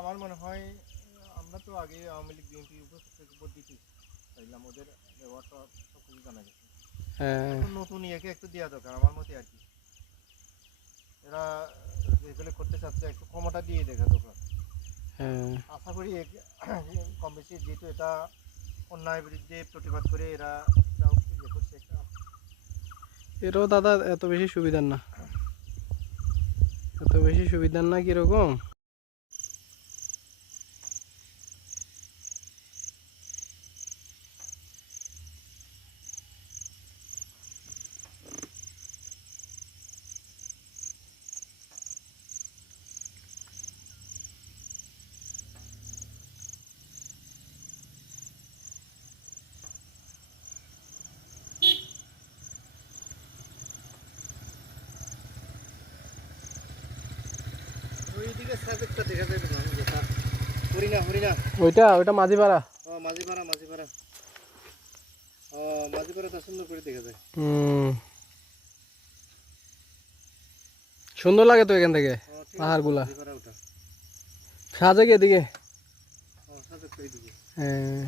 আমার মনে হয় আমরা তো আগে আওয়ামী লীগ বিএনপি উপর দিচ্ছি চাইলাম, ওদের ব্যবহারটা সব কিছু জানা গেছে। এখন নতুন ইয়েকে একটু দেওয়া দরকার আমার মতে আর কি। এরা যেগুলো করতে চাচ্ছে একটু ক্ষমতা দিয়ে দেখা দরকার। আশা করি কম বেশি, যেহেতু এটা অন্যায়ের বিরুদ্ধে প্রতিবাদ করে এরা ইয়ে করছে একটা। এটাও দাদা এত বেশি সুবিধার না, এত বেশি সুবিধার না কিরকম। ওইদিকে সাইডটা দেখা যাবে না, যেটা হরিণা হরিণা ওইটা মাঝিপাড়া। মাঝিপাড়া মাঝিপাড়া। মাঝিপাড়া তা সুন্দর করে দেখা যায়। সুন্দর লাগে তো এখান থেকে পাহাড় গুলা সাজে এদিকে। সাজেক তো এইদিকে। হ্যাঁ।